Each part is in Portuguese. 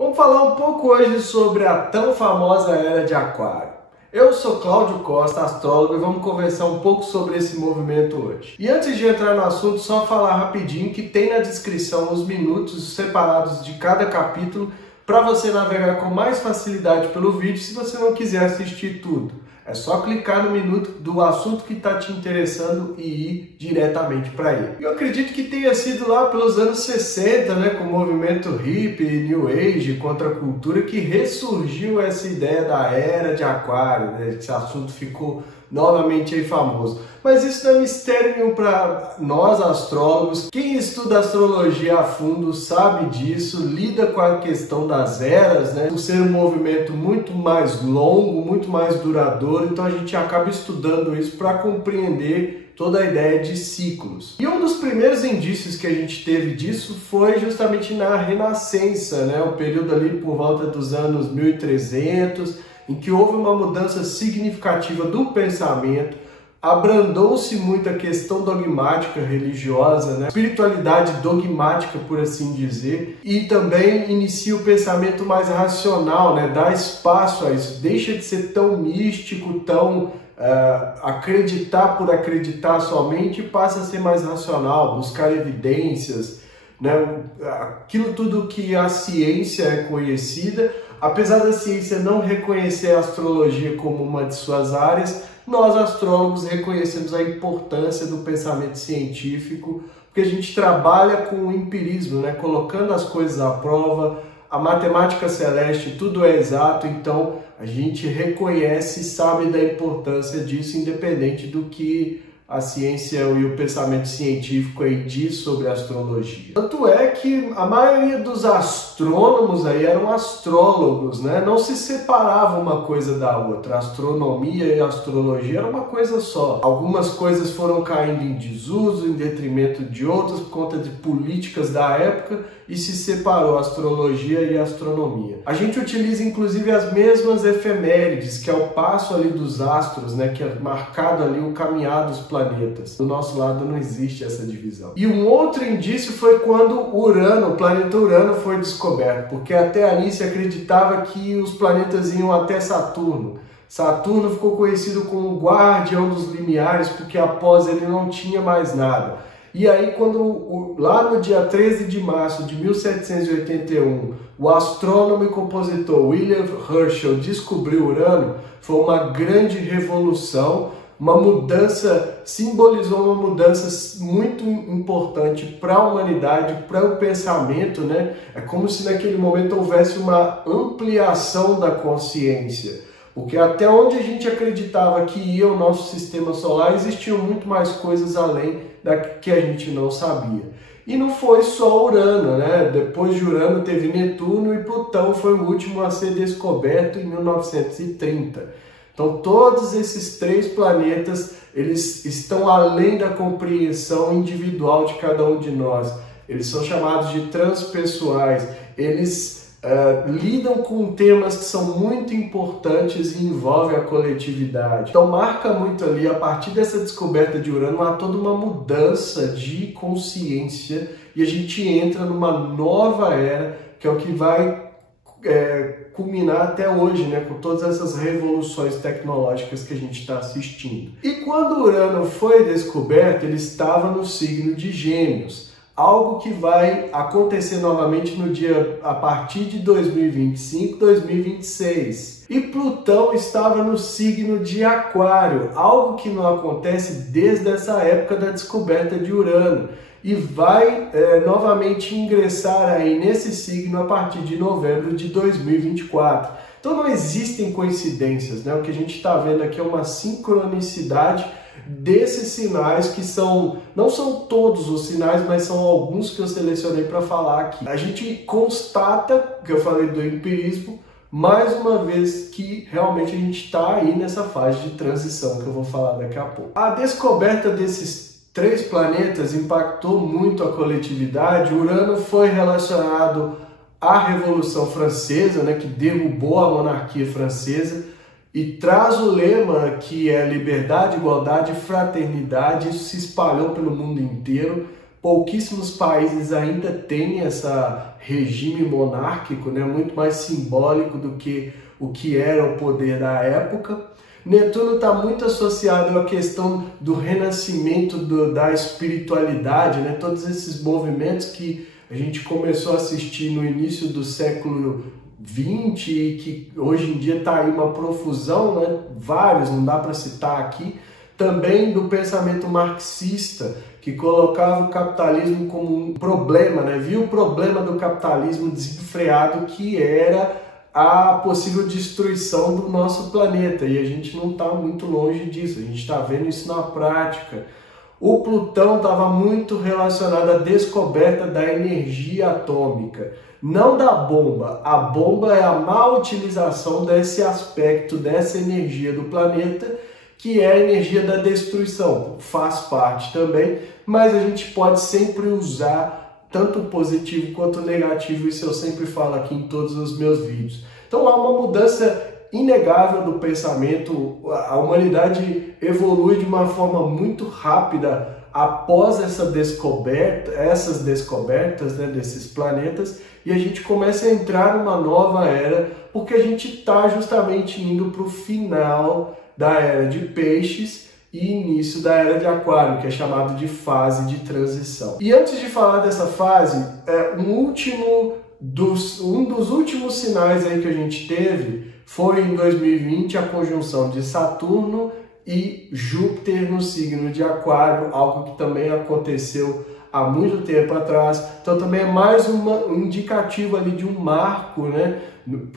Vamos falar um pouco hoje sobre a tão famosa Era de Aquário. Eu sou Cláudio Costa, astrólogo, e vamos conversar um pouco sobre esse movimento hoje. E antes de entrar no assunto, só falar rapidinho que tem na descrição os minutos separados de cada capítulo para você navegar com mais facilidade pelo vídeo se você não quiser assistir tudo. É só clicar no minuto do assunto que está te interessando e ir diretamente para ele. Eu acredito que tenha sido lá pelos anos 60, com o movimento hippie, New Age, contra a cultura, que ressurgiu essa ideia da Era de Aquário, Esse assunto ficou novamente aí famoso. Mas isso não é mistério nenhum para nós astrólogos. Quem estuda astrologia a fundo sabe disso, lida com a questão das eras, Por ser um movimento muito mais longo, muito mais duradouro, então a gente acaba estudando isso para compreender toda a ideia de ciclos. E um dos primeiros indícios que a gente teve disso foi justamente na Renascença, o período ali por volta dos anos 1300, em que houve uma mudança significativa do pensamento, abrandou-se muito a questão dogmática religiosa, espiritualidade dogmática, por assim dizer, e também inicia o pensamento mais racional, dá espaço a isso, deixa de ser tão místico, tão acreditar por acreditar somente, e passa a ser mais racional, buscar evidências, aquilo tudo que a ciência é conhecida. Apesar da ciência não reconhecer a astrologia como uma de suas áreas, nós astrólogos reconhecemos a importância do pensamento científico, porque a gente trabalha com o empirismo, colocando as coisas à prova, a matemática celeste, tudo é exato, então a gente reconhece e sabe da importância disso, independente do que a ciência e o pensamento científico aí diz sobre a astrologia. Tanto é que a maioria dos astrônomos aí eram astrólogos, Não se separava uma coisa da outra. A astronomia e a astrologia era uma coisa só. Algumas coisas foram caindo em desuso, em detrimento de outras, por conta de políticas da época, e se separou a astrologia e a astronomia. A gente utiliza inclusive as mesmas efemérides, que é o passo ali dos astros, que é marcado ali o caminhar dos planetas. Do nosso lado não existe essa divisão. E um outro indício foi quando o planeta Urano foi descoberto, porque até ali se acreditava que os planetas iam até Saturno. Saturno ficou conhecido como o guardião dos limiares, porque após ele não tinha mais nada. E aí, lá no dia 13 de março de 1781, o astrônomo e compositor William Herschel descobriu Urano, foi uma grande revolução, uma mudança, simbolizou uma mudança muito importante para a humanidade, para o pensamento, É como se naquele momento houvesse uma ampliação da consciência. Porque até onde a gente acreditava que ia o nosso sistema solar, existiam muito mais coisas além da que a gente não sabia. E não foi só Urano, Depois de Urano teve Netuno, e Plutão foi o último a ser descoberto em 1930. Então todos esses três planetas, eles estão além da compreensão individual de cada um de nós. Eles são chamados de transpessoais. Eles lidam com temas que são muito importantes e envolvem a coletividade. Então marca muito ali, a partir dessa descoberta de Urano, há toda uma mudança de consciência e a gente entra numa nova era, que é o que vai culminar até hoje, com todas essas revoluções tecnológicas que a gente está assistindo. E quando Urano foi descoberto, ele estava no signo de Gêmeos. Algo que vai acontecer novamente a partir de 2025, 2026. E Plutão estava no signo de Aquário, algo que não acontece desde essa época da descoberta de Urano. E vai novamente ingressar aí nesse signo a partir de novembro de 2024. Então não existem coincidências, O que a gente está vendo aqui é uma sincronicidade desses sinais, que não são todos os sinais, mas são alguns que eu selecionei para falar aqui. A gente constata, que eu falei do empirismo, mais uma vez que realmente a gente está aí nessa fase de transição, que eu vou falar daqui a pouco. A descoberta desses três planetas impactou muito a coletividade. Urano foi relacionado à Revolução Francesa, que derrubou a monarquia francesa, e traz o lema que é liberdade, igualdade e fraternidade. Isso se espalhou pelo mundo inteiro, Pouquíssimos países ainda têm esse regime monárquico, né? Muito mais simbólico do que o que era o poder da época. Netuno está muito associado à questão do renascimento da espiritualidade, né? Todos esses movimentos que a gente começou a assistir no início do século XX e que hoje em dia está aí uma profusão, né? Vários, não dá para citar aqui. Também do pensamento marxista, que colocava o capitalismo como um problema, né? Viu o problema do capitalismo desenfreado, que era a possível destruição do nosso planeta, e a gente não está muito longe disso, a gente está vendo isso na prática. O Plutão estava muito relacionado à descoberta da energia atômica, não da bomba. A bomba é a má utilização desse aspecto, dessa energia do planeta, que é a energia da destruição, faz parte também, mas a gente pode sempre usar tanto positivo quanto negativo, isso eu sempre falo aqui em todos os meus vídeos. Então há uma mudança inegável do pensamento, a humanidade evolui de uma forma muito rápida após essas descobertas, né, desses planetas, e a gente começa a entrar numa nova era, porque a gente está justamente indo para o final da era de peixes e início da era de aquário, que é chamado de fase de transição. E antes de falar dessa fase, um dos últimos sinais aí que a gente teve foi em 2020 a conjunção de Saturno e Júpiter no signo de aquário, algo que também aconteceu há muito tempo atrás. Então também é mais um indicativo ali de um marco, né?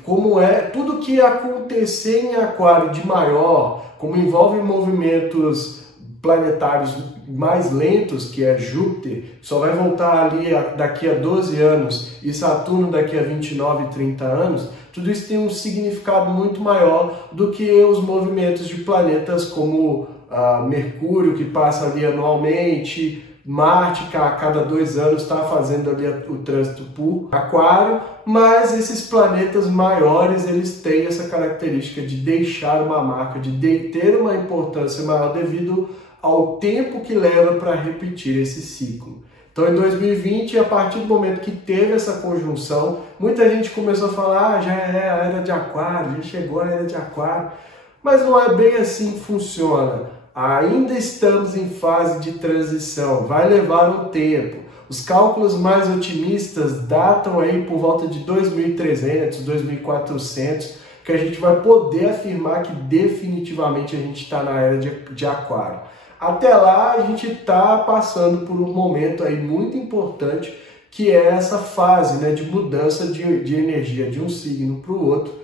Como é tudo que acontecer em aquário de maior, como envolve movimentos planetários mais lentos, que é Júpiter, só vai voltar ali daqui a 12 anos, e Saturno daqui a 29, 30 anos, tudo isso tem um significado muito maior do que os movimentos de planetas como Mercúrio, que passa ali anualmente, Marte, que a cada 2 anos está fazendo ali o trânsito por aquário, mas esses planetas maiores, eles têm essa característica de deixar uma marca, de ter uma importância maior devido ao tempo que leva para repetir esse ciclo. Então em 2020, a partir do momento que teve essa conjunção, muita gente começou a falar, já é a era de aquário, já chegou a era de aquário, mas não é bem assim que funciona. Ainda estamos em fase de transição, vai levar um tempo. Os cálculos mais otimistas datam aí por volta de 2300, 2400, que a gente vai poder afirmar que definitivamente a gente está na era de aquário. Até lá a gente está passando por um momento aí muito importante, que é essa fase, né, de mudança de energia de um signo para o outro.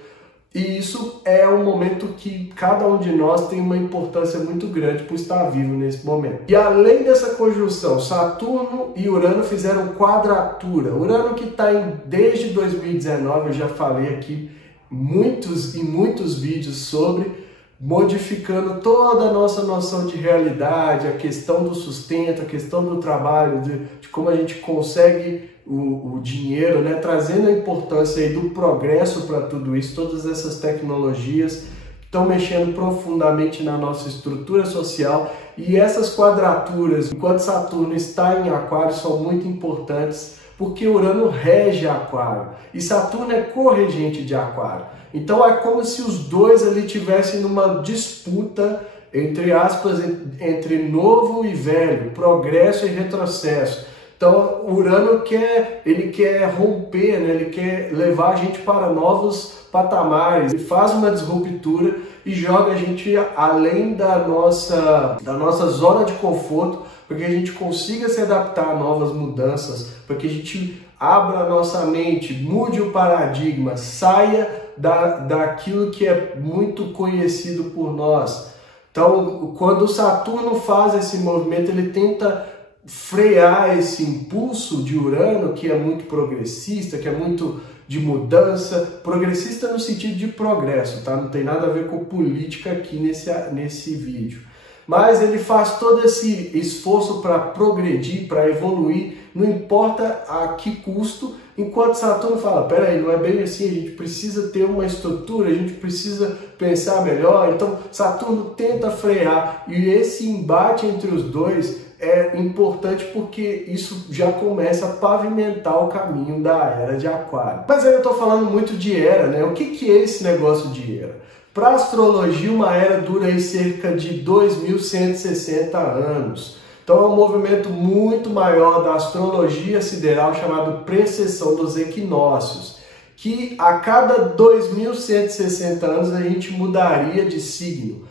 E isso é um momento que cada um de nós tem uma importância muito grande por estar vivo nesse momento. E além dessa conjunção, Saturno e Urano fizeram quadratura. Urano que está desde 2019, eu já falei aqui em muitos vídeos sobre, modificando toda a nossa noção de realidade, a questão do sustento, a questão do trabalho, de como a gente consegue o dinheiro, né? Trazendo a importância aí do progresso para tudo isso, todas essas tecnologias estão mexendo profundamente na nossa estrutura social, e essas quadraturas, enquanto Saturno está em aquário, são muito importantes, porque Urano rege aquário e Saturno é corregente de aquário. Então é como se os dois ali tivessem numa disputa, entre aspas, entre novo e velho, progresso e retrocesso. Então Urano quer romper, né? Ele quer levar a gente para novos patamares, ele faz uma disruptura e joga a gente além da nossa zona de conforto, para que a gente consiga se adaptar a novas mudanças, para que a gente abra a nossa mente, mude o paradigma, saia daquilo que é muito conhecido por nós. Então, quando Saturno faz esse movimento, ele tenta frear esse impulso de Urano, que é muito progressista, que é muito de mudança, progressista no sentido de progresso, tá? Não tem nada a ver com política aqui nesse vídeo. Mas ele faz todo esse esforço para progredir, para evoluir, não importa a que custo, enquanto Saturno fala, peraí, não é bem assim, a gente precisa ter uma estrutura, a gente precisa pensar melhor. Então Saturno tenta frear, e esse embate entre os dois é importante porque isso já começa a pavimentar o caminho da era de Aquário. Mas aí eu estou falando muito de era, né? O que é esse negócio de era? Para a astrologia, uma era dura aí cerca de 2.160 anos. Então é um movimento muito maior da astrologia sideral chamado precessão dos equinócios, que a cada 2.160 anos a gente mudaria de signo.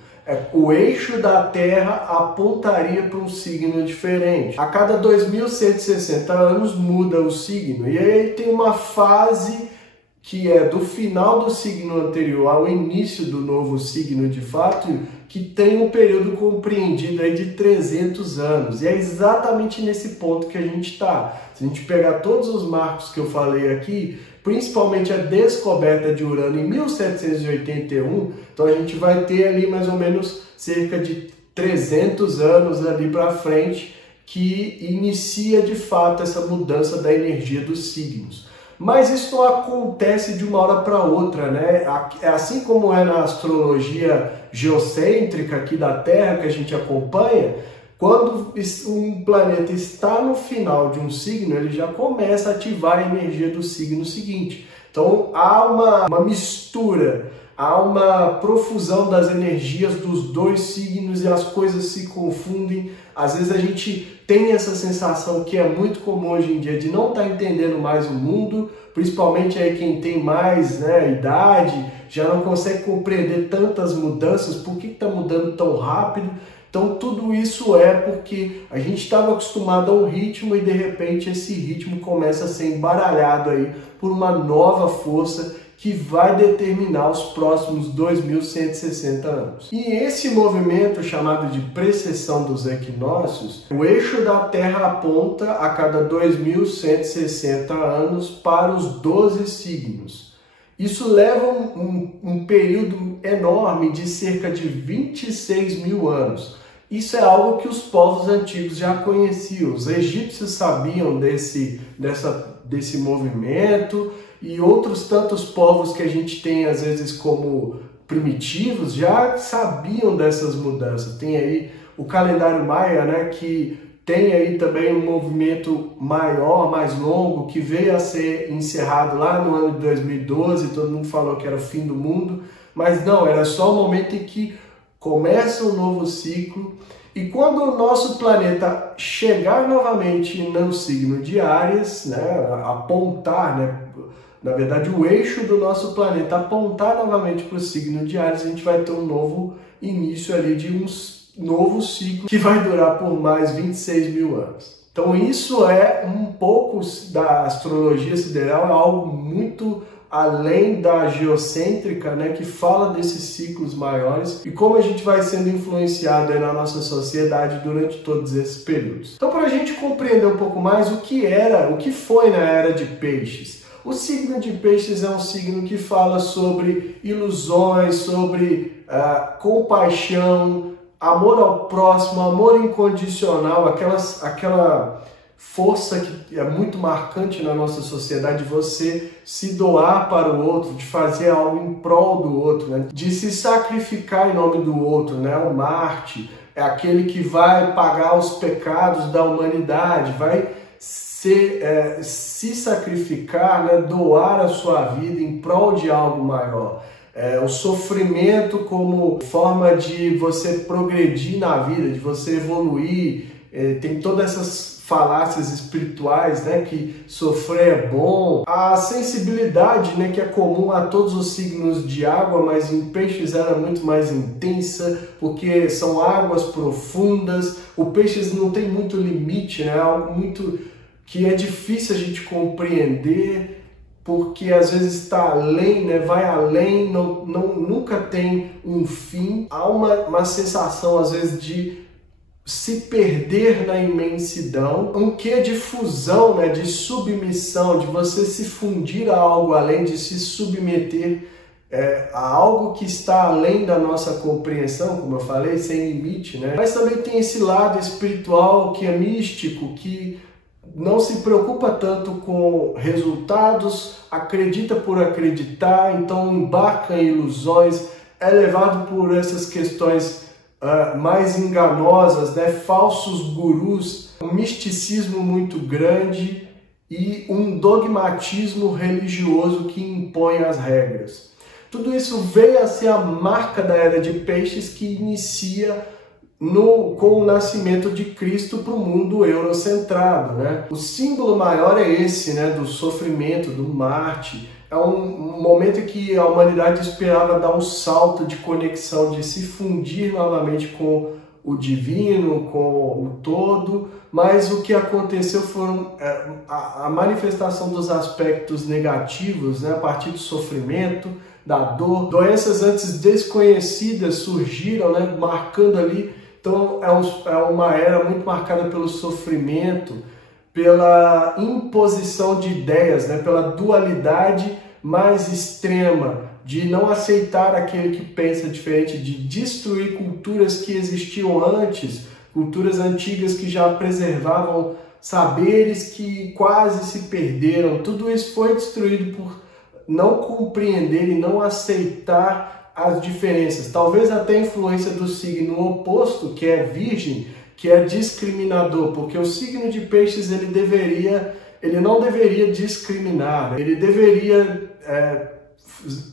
O eixo da Terra apontaria para um signo diferente. A cada 2.160 anos muda o signo. E aí tem uma fase que é do final do signo anterior ao início do novo signo de fato, que tem um período compreendido aí de 300 anos. E é exatamente nesse ponto que a gente está. Se a gente pegar todos os marcos que eu falei aqui, principalmente a descoberta de Urano em 1781, então a gente vai ter ali mais ou menos cerca de 300 anos ali para frente que inicia de fato essa mudança da energia dos signos. Mas isso não acontece de uma hora para outra, né? Assim como é na astrologia geocêntrica aqui da Terra que a gente acompanha, quando um planeta está no final de um signo, ele já começa a ativar a energia do signo seguinte. Então há uma mistura, há uma profusão das energias dos dois signos e as coisas se confundem. Às vezes a gente tem essa sensação que é muito comum hoje em dia de não estar entendendo mais o mundo, principalmente aí quem tem mais, né, idade, já não consegue compreender tantas mudanças, por que está mudando tão rápido. Então tudo isso é porque a gente estava acostumado a um ritmo e de repente esse ritmo começa a ser embaralhado aí por uma nova força que vai determinar os próximos 2.160 anos. E esse movimento chamado de precessão dos equinócios, o eixo da Terra aponta a cada 2.160 anos para os 12 signos. Isso leva um período enorme de cerca de 26 mil anos. Isso é algo que os povos antigos já conheciam. Os egípcios sabiam desse movimento e outros tantos povos que a gente tem às vezes como primitivos já sabiam dessas mudanças. Tem aí o calendário maia, né, que tem aí também um movimento maior, mais longo, que veio a ser encerrado lá no ano de 2012, todo mundo falou que era o fim do mundo, mas não, era só o momento em que começa um novo ciclo. E quando o nosso planeta chegar novamente no signo de Áries, né, apontar, né, na verdade o eixo do nosso planeta apontar novamente para o signo de Áries, a gente vai ter um novo início ali de um novo ciclo que vai durar por mais 26 mil anos. Então isso é um pouco da astrologia sideral, é algo muito além da geocêntrica, né, que fala desses ciclos maiores e como a gente vai sendo influenciado aí na nossa sociedade durante todos esses períodos. Então, para a gente compreender um pouco mais o que foi na era de Peixes. O signo de Peixes é um signo que fala sobre ilusões, sobre compaixão, amor ao próximo, amor incondicional, aquela força que é muito marcante na nossa sociedade, de você se doar para o outro, de fazer algo em prol do outro, né? De se sacrificar em nome do outro, né? O Marte é aquele que vai pagar os pecados da humanidade, vai se sacrificar, né? Doar a sua vida em prol de algo maior. O sofrimento como forma de você progredir na vida, de você evoluir, tem todas essas falácias espirituais, né, que sofrer é bom. A sensibilidade, né, que é comum a todos os signos de água, mas em Peixes era muito mais intensa, porque são águas profundas. O Peixes não tem muito limite, né, algo muito que é difícil a gente compreender, porque às vezes está além, né, vai além, nunca tem um fim. Há uma sensação às vezes de se perder na imensidão, um quê de fusão, né, de submissão, de você se fundir a algo além, de se submeter a algo que está além da nossa compreensão, como eu falei, sem limite, né? Mas também tem esse lado espiritual que é místico, que não se preocupa tanto com resultados, acredita por acreditar, então embarca em ilusões, é levado por essas questões mais enganosas, né? Falsos gurus, um misticismo muito grande e um dogmatismo religioso que impõe as regras. Tudo isso veio a ser a marca da Era de Peixes, que inicia com o nascimento de Cristo para o mundo eurocentrado, né? O símbolo maior é esse, né? Do sofrimento, do Marte. É um momento em que a humanidade esperava dar um salto de conexão, de se fundir novamente com o divino, com o todo, mas o que aconteceu foram a manifestação dos aspectos negativos, né? A partir do sofrimento, da dor. Doenças antes desconhecidas surgiram, né? Marcando ali. Então é uma era muito marcada pelo sofrimento, pela imposição de ideias, né? Pela dualidade mais extrema, de não aceitar aquele que pensa diferente, de destruir culturas que existiam antes, culturas antigas que já preservavam saberes que quase se perderam. Tudo isso foi destruído por não compreender e não aceitar as diferenças. Talvez até a influência do signo oposto, que é Virgem, que é discriminador, porque o signo de Peixes ele não deveria discriminar, ele deveria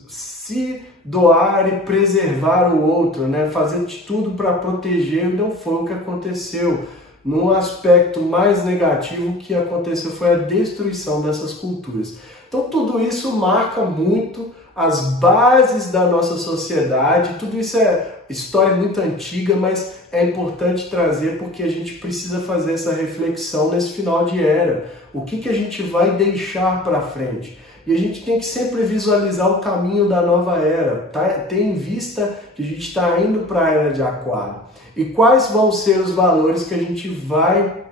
se doar e preservar o outro, né? Fazer de tudo para proteger, e não foi o que aconteceu. Num aspecto mais negativo, o que aconteceu foi a destruição dessas culturas. Então tudo isso marca muito as bases da nossa sociedade. Tudo isso é história muito antiga, mas é importante trazer porque a gente precisa fazer essa reflexão nesse final de era. O que a gente vai deixar para frente? E a gente tem que sempre visualizar o caminho da nova era, tá? Ter em vista que a gente está indo para a era de Aquário. E quais vão ser os valores que a gente vai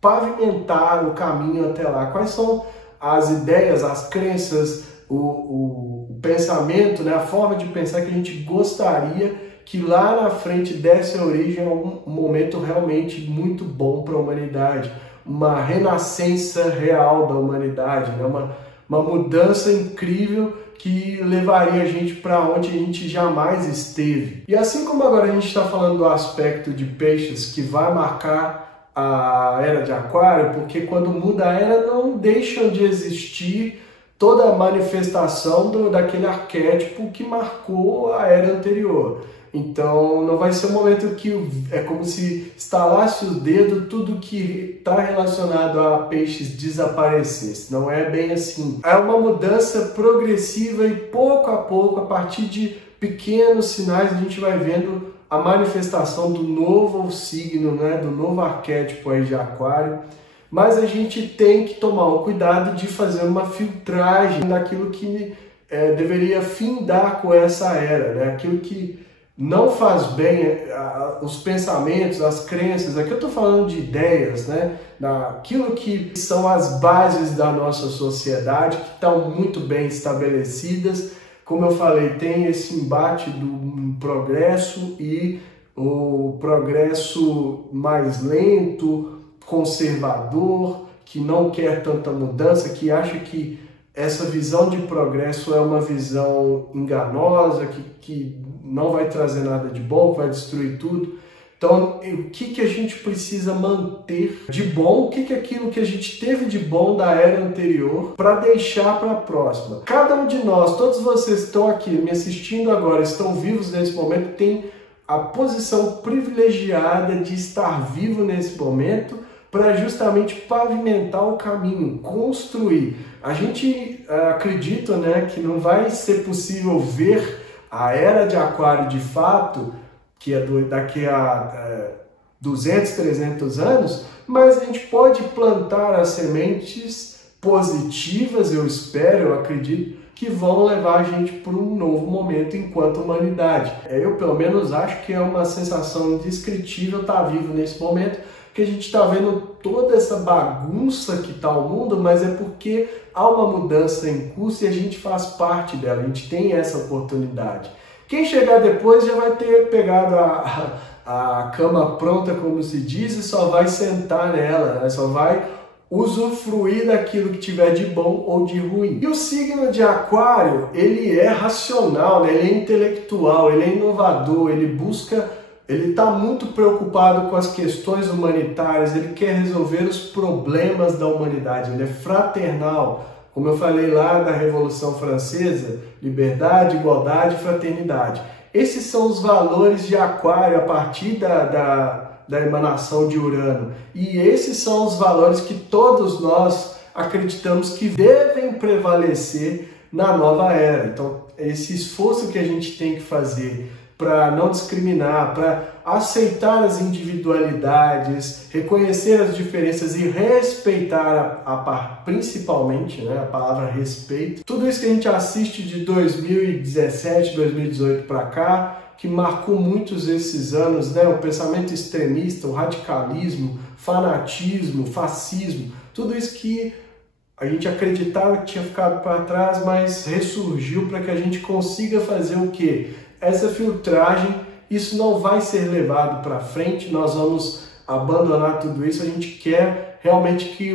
pavimentar o caminho até lá? Quais são as ideias, as crenças, o pensamento, né? A forma de pensar que a gente gostaria que lá na frente desse origem a um momento realmente muito bom para a humanidade, uma renascença real da humanidade, né? Uma mudança incrível que levaria a gente para onde a gente jamais esteve. E assim como agora a gente está falando do aspecto de Peixes que vai marcar a Era de Aquário, porque quando muda a era não deixam de existir toda a manifestação daquele arquétipo que marcou a era anterior. Então não vai ser um momento que é como se estalasse o dedo, tudo que está relacionado a Peixes desaparecesse. Não é bem assim. É uma mudança progressiva e pouco a pouco, a partir de pequenos sinais, a gente vai vendo a manifestação do novo signo, né? Do novo arquétipo aí de Aquário. Mas a gente tem que tomar o cuidado de fazer uma filtragem daquilo que deveria findar com essa era, né? Aquilo que não faz bem, os pensamentos, as crenças. Aqui eu estou falando de ideias, né? Daquilo que são as bases da nossa sociedade, que estão muito bem estabelecidas. Como eu falei, tem esse embate do progresso e o progresso mais lento, conservador, que não quer tanta mudança, que acha que essa visão de progresso é uma visão enganosa, que não vai trazer nada de bom, que vai destruir tudo. Então, o que a gente precisa manter de bom? O que é aquilo que a gente teve de bom da era anterior para deixar para a próxima? Cada um de nós, todos vocês que estão aqui me assistindo agora, estão vivos nesse momento, tem a posição privilegiada de estar vivo nesse momento para justamente pavimentar o caminho, construir. A gente acredita, né, que não vai ser possível ver a Era de Aquário de fato, que é daqui a 200, 300 anos, mas a gente pode plantar as sementes positivas, eu espero, eu acredito, que vão levar a gente para um novo momento enquanto humanidade. Eu, pelo menos, acho que é uma sensação indescritível estar vivo nesse momento, que a gente está vendo toda essa bagunça que está o mundo, mas é porque há uma mudança em curso e a gente faz parte dela, a gente tem essa oportunidade. Quem chegar depois já vai ter pegado a cama pronta, como se diz, e só vai sentar nela, né? Só vai usufruir daquilo que tiver de bom ou de ruim. E o signo de Aquário, ele é racional, né? Ele é intelectual, ele é inovador, ele busca ele está muito preocupado com as questões humanitárias, ele quer resolver os problemas da humanidade, ele é fraternal. Como eu falei lá da Revolução Francesa, liberdade, igualdade e fraternidade. Esses são os valores de Aquário a partir da emanação de Urano. E esses são os valores que todos nós acreditamos que devem prevalecer na nova era. Então, esse esforço que a gente tem que fazer para não discriminar, para aceitar as individualidades, reconhecer as diferenças e respeitar principalmente, né, a palavra respeito. Tudo isso que a gente assiste de 2017, 2018 para cá, que marcou muitos esses anos, né, o pensamento extremista, o radicalismo, fanatismo, fascismo, tudo isso que a gente acreditava que tinha ficado para trás, mas ressurgiu para que a gente consiga fazer o quê? Essa filtragem, isso não vai ser levado para frente, nós vamos abandonar tudo isso, a gente quer realmente que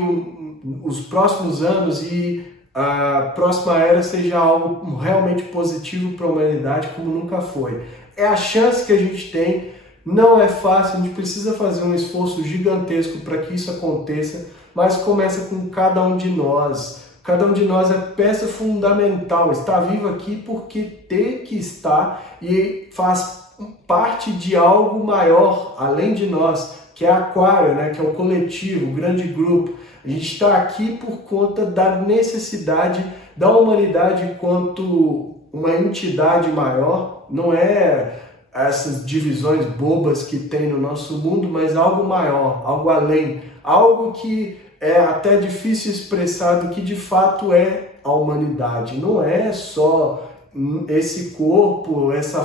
os próximos anos e a próxima era seja algo realmente positivo para a humanidade como nunca foi. É a chance que a gente tem, não é fácil, a gente precisa fazer um esforço gigantesco para que isso aconteça, mas começa com cada um de nós. Cada um de nós é peça fundamental, está vivo aqui porque tem que estar e faz parte de algo maior, além de nós, que é Aquário, né? Que é o coletivo, o grande grupo. A gente está aqui por conta da necessidade da humanidade enquanto uma entidade maior, não é essas divisões bobas que tem no nosso mundo, mas algo maior, algo além, algo que é até difícil expressar do que de fato é a humanidade. Não é só esse corpo, essa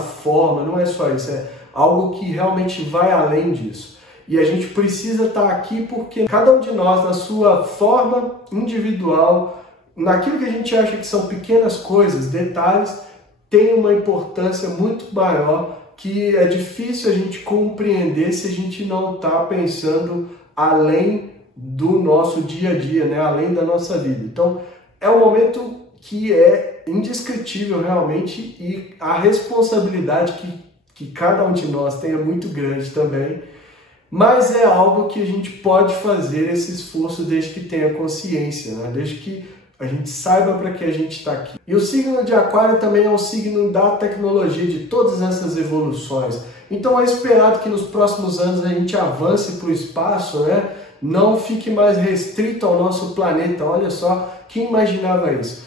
forma, não é só isso, é algo que realmente vai além disso. E a gente precisa estar aqui porque cada um de nós, na sua forma individual, naquilo que a gente acha que são pequenas coisas, detalhes, tem uma importância muito maior que é difícil a gente compreender se a gente não está pensando além do nosso dia a dia, né? Além da nossa vida. Então, é um momento que é indescritível realmente e a responsabilidade que cada um de nós tem é muito grande também, mas é algo que a gente pode fazer esse esforço desde que tenha consciência, né? Desde que a gente saiba para que a gente está aqui. E o signo de Aquário também é um signo da tecnologia, de todas essas evoluções. Então é esperado que nos próximos anos a gente avance para o espaço, né? Não fique mais restrito ao nosso planeta. Olha só, quem imaginava isso?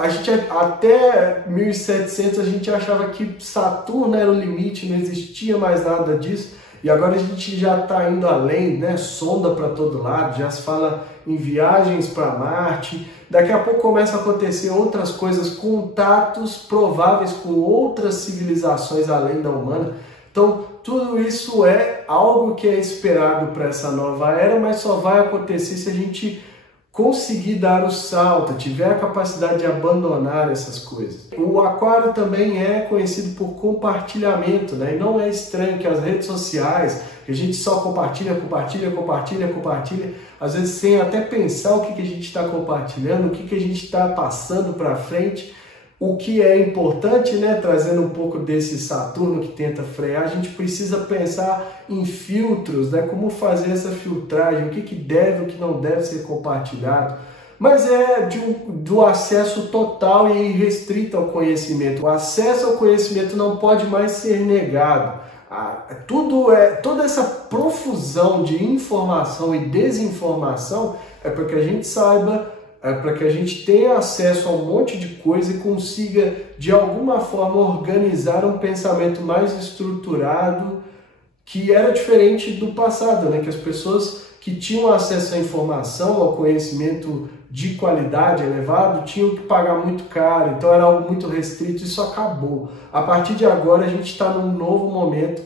A gente até 1700 a gente achava que Saturno era o limite, não existia mais nada disso. E agora a gente já está indo além, né? Sonda para todo lado, já se fala em viagens para Marte. Daqui a pouco começam a acontecer outras coisas, contatos prováveis com outras civilizações além da humana. Então, tudo isso é algo que é esperado para essa nova era, mas só vai acontecer se a gente conseguir dar o salto, tiver a capacidade de abandonar essas coisas. O Aquário também é conhecido por compartilhamento, né? E não é estranho que as redes sociais, que a gente só compartilha, às vezes sem até pensar o que a gente está compartilhando, o que a gente está passando para frente. O que é importante, né, trazendo um pouco desse Saturno que tenta frear, a gente precisa pensar em filtros, né, como fazer essa filtragem, o que deve, o que não deve ser compartilhado. Mas é do acesso total e irrestrito ao conhecimento. O acesso ao conhecimento não pode mais ser negado. Toda essa profusão de informação e desinformação é para que a gente saiba, para que a gente tenha acesso a um monte de coisa e consiga, de alguma forma, organizar um pensamento mais estruturado, que era diferente do passado, né? Que as pessoas que tinham acesso à informação, ao conhecimento de qualidade elevado, tinham que pagar muito caro, então era algo muito restrito, isso acabou. A partir de agora a gente está num novo momento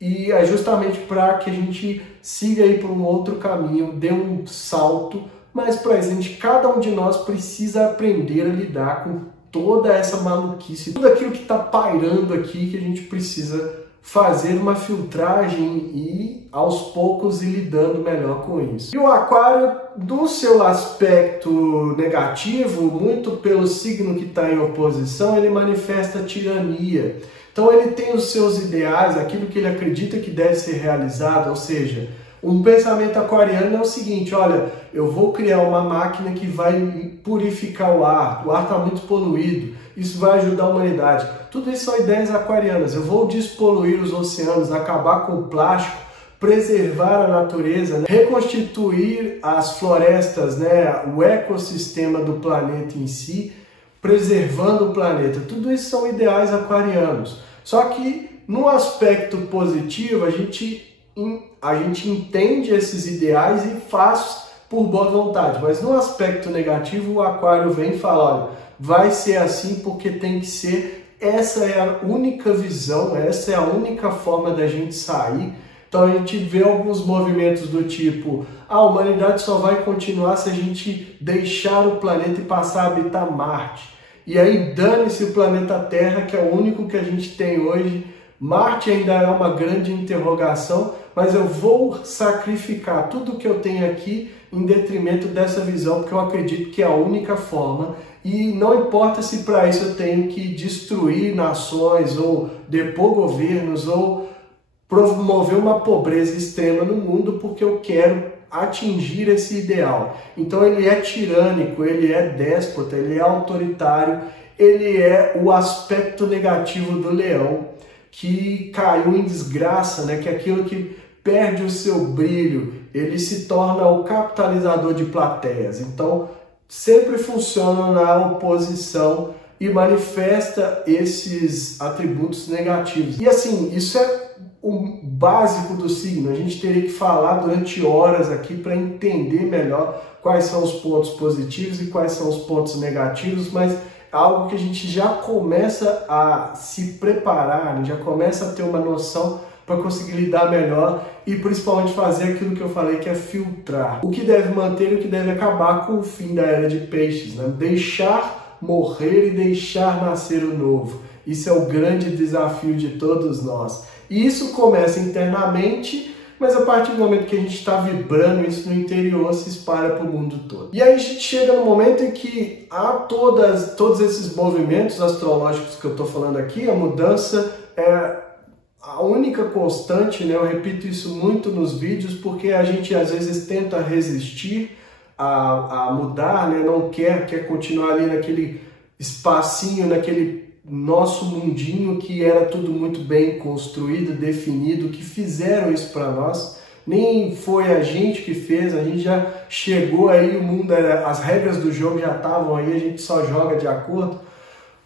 e é justamente para que a gente siga aí por um outro caminho, dê um salto. Mas para isso, cada um de nós precisa aprender a lidar com toda essa maluquice, tudo aquilo que está pairando aqui que a gente precisa fazer uma filtragem e aos poucos ir lidando melhor com isso. E o aquário, do seu aspecto negativo, muito pelo signo que está em oposição, ele manifesta tirania. Então ele tem os seus ideais, aquilo que ele acredita que deve ser realizado, ou seja, um pensamento aquariano é o seguinte: olha, eu vou criar uma máquina que vai purificar o ar está muito poluído, isso vai ajudar a humanidade. Tudo isso são ideias aquarianas. Eu vou despoluir os oceanos, acabar com o plástico, preservar a natureza, né? Reconstituir as florestas, né? O ecossistema do planeta em si, preservando o planeta. Tudo isso são ideais aquarianos. Só que no aspecto positivo, a gente entende esses ideais e faz por boa vontade, mas no aspecto negativo o aquário vem e fala: olha, vai ser assim porque tem que ser, essa é a única visão, essa é a única forma da gente sair. Então a gente vê alguns movimentos do tipo: a humanidade só vai continuar se a gente deixar o planeta e passar a habitar Marte. E aí dane-se o planeta Terra, que é o único que a gente tem hoje. Marte ainda é uma grande interrogação, mas eu vou sacrificar tudo que eu tenho aqui em detrimento dessa visão, porque eu acredito que é a única forma, e não importa se para isso eu tenho que destruir nações, ou depor governos, ou promover uma pobreza extrema no mundo, porque eu quero atingir esse ideal. Então ele é tirânico, ele é déspota, ele é autoritário, ele é o aspecto negativo do leão, que caiu em desgraça, né? Que é aquilo que perde o seu brilho, ele se torna o capitalizador de plateias. Então, sempre funciona na oposição e manifesta esses atributos negativos. E assim, isso é o básico do signo. A gente teria que falar durante horas aqui para entender melhor quais são os pontos positivos e quais são os pontos negativos, mas algo que a gente já começa a se preparar, já começa a ter uma noção para conseguir lidar melhor e principalmente fazer aquilo que eu falei, que é filtrar. O que deve manter e o que deve acabar com o fim da era de peixes, né? Deixar morrer e deixar nascer o novo. Isso é o grande desafio de todos nós. E isso começa internamente, mas a partir do momento que a gente está vibrando isso no interior, se espalha para o mundo todo. E aí a gente chega no momento em que há todos esses movimentos astrológicos que eu estou falando aqui, a mudança é a única constante, né? Eu repito isso muito nos vídeos, porque a gente às vezes tenta resistir a mudar, né? Não quer continuar ali naquele espacinho, naquele nosso mundinho que era tudo muito bem construído, definido, que fizeram isso para nós. Nem foi a gente que fez, a gente já chegou aí, o mundo as regras do jogo já estavam aí, a gente só joga de acordo.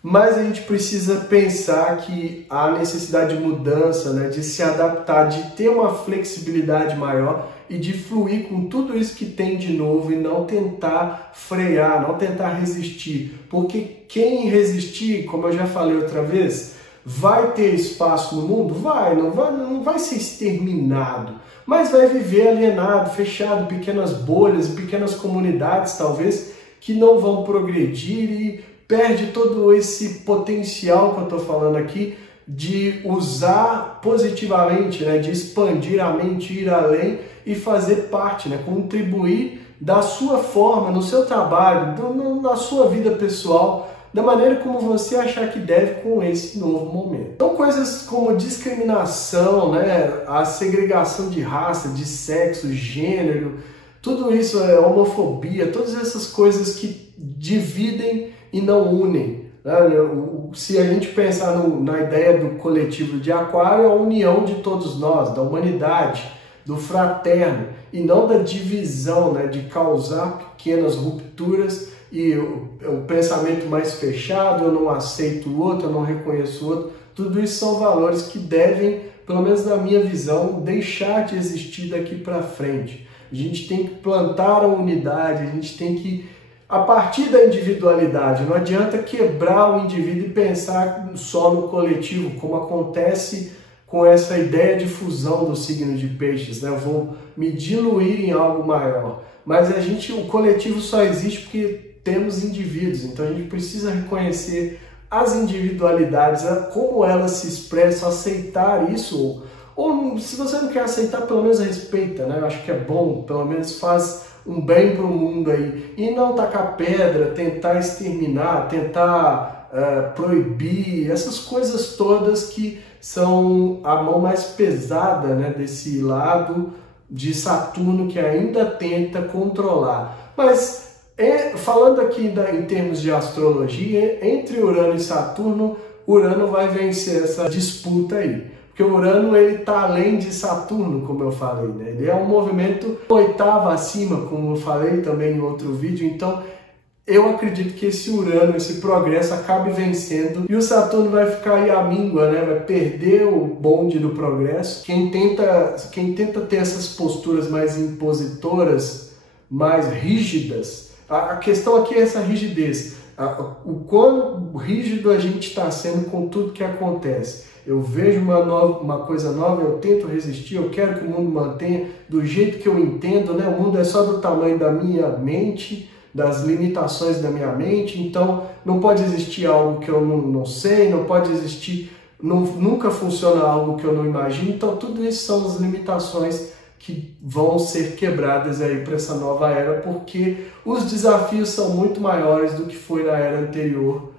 Mas a gente precisa pensar que há necessidade de mudança, né, de se adaptar, de ter uma flexibilidade maior e de fluir com tudo isso que tem de novo e não tentar frear, não tentar resistir. Porque quem resistir, como eu já falei outra vez, vai ter espaço no mundo? Não vai ser exterminado, mas vai viver alienado, fechado, pequenas bolhas, pequenas comunidades talvez, que não vão progredir e perde todo esse potencial que eu estou falando aqui de usar positivamente, né, de expandir a mente, ir além e fazer parte, né, contribuir da sua forma, no seu trabalho, na sua vida pessoal, da maneira como você achar que deve com esse novo momento. Então coisas como discriminação, né, a segregação de raça, de sexo, gênero, tudo isso é homofobia, todas essas coisas que dividem e não unem. Se a gente pensar na ideia do coletivo de Aquário, é a união de todos nós, da humanidade, do fraterno, e não da divisão, né, de causar pequenas rupturas e o pensamento mais fechado: eu não aceito o outro, eu não reconheço o outro. Tudo isso são valores que devem, pelo menos na minha visão, deixar de existir daqui para frente. A gente tem que plantar a unidade, a gente tem que, a partir da individualidade, não adianta quebrar o indivíduo e pensar só no coletivo, como acontece com essa ideia de fusão do signo de peixes, né? Eu vou me diluir em algo maior. Mas o coletivo só existe porque temos indivíduos, então a gente precisa reconhecer as individualidades, como elas se expressam, aceitar isso, ou se você não quer aceitar, pelo menos respeita, né? Eu acho que é bom, pelo menos faz um bem para o mundo aí, e não tacar pedra, tentar exterminar, tentar proibir, essas coisas todas que são a mão mais pesada, né, desse lado de Saturno que ainda tenta controlar. Mas falando aqui em termos de astrologia, entre Urano e Saturno, Urano vai vencer essa disputa aí. Porque o Urano ele está além de Saturno, como eu falei, né? Ele é um movimento oitavo acima, como eu falei também em outro vídeo. Então, eu acredito que esse Urano, esse progresso, acabe vencendo e o Saturno vai ficar aí à míngua, né? Vai perder o bonde do progresso. Quem tenta ter essas posturas mais impositoras, mais rígidas, a questão aqui é essa rigidez. O quão rígido a gente está sendo com tudo que acontece. Eu vejo uma coisa nova, eu tento resistir, eu quero que o mundo mantenha do jeito que eu entendo, né? O mundo é só do tamanho da minha mente, das limitações da minha mente, então não pode existir algo que eu não sei, não pode existir, nunca funciona algo que eu não imagino, então tudo isso são as limitações que vão ser quebradas aí para essa nova era, porque os desafios são muito maiores do que foi na era anterior.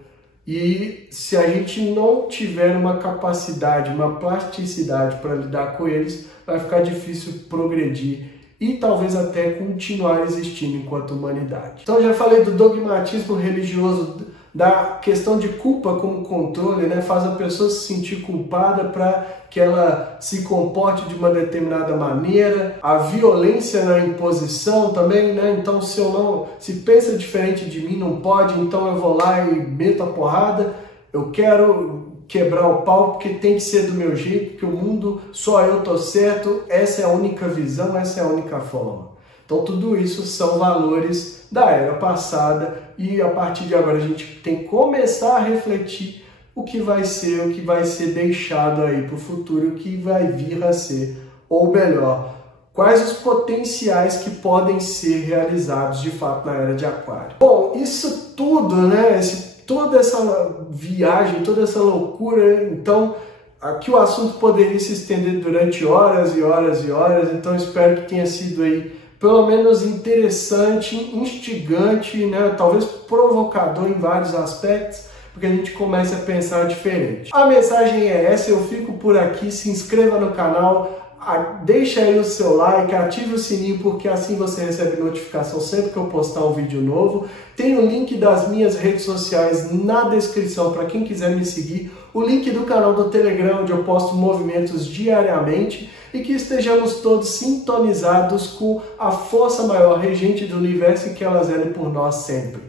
E se a gente não tiver uma capacidade, uma plasticidade para lidar com eles, vai ficar difícil progredir e talvez até continuar existindo enquanto humanidade. Então já falei do dogmatismo religioso, da questão de culpa como controle, né? Faz a pessoa se sentir culpada para que ela se comporte de uma determinada maneira. A violência na imposição também, né? Então se pensa diferente de mim, não pode, então eu vou lá e meto a porrada. Eu quero quebrar o pau porque tem que ser do meu jeito, porque o mundo só eu tô certo, essa é a única visão, essa é a única forma. Então tudo isso são valores da era passada e a partir de agora a gente tem que começar a refletir o que vai ser deixado aí para o futuro, o que vai vir a ser, ou melhor, quais os potenciais que podem ser realizados de fato na era de Aquário. Bom, isso tudo, né, toda essa viagem, toda essa loucura, então aqui o assunto poderia se estender durante horas e horas e horas, então espero que tenha sido aí pelo menos interessante, instigante, né? Talvez provocador em vários aspectos, porque a gente começa a pensar diferente. A mensagem é essa, eu fico por aqui, se inscreva no canal, deixa aí o seu like, ative o sininho, porque assim você recebe notificação sempre que eu postar um vídeo novo. Tem o link das minhas redes sociais na descrição para quem quiser me seguir, o link do canal do Telegram, onde eu posto movimentos diariamente, e que estejamos todos sintonizados com a força maior regente do universo e que ela zele por nós sempre.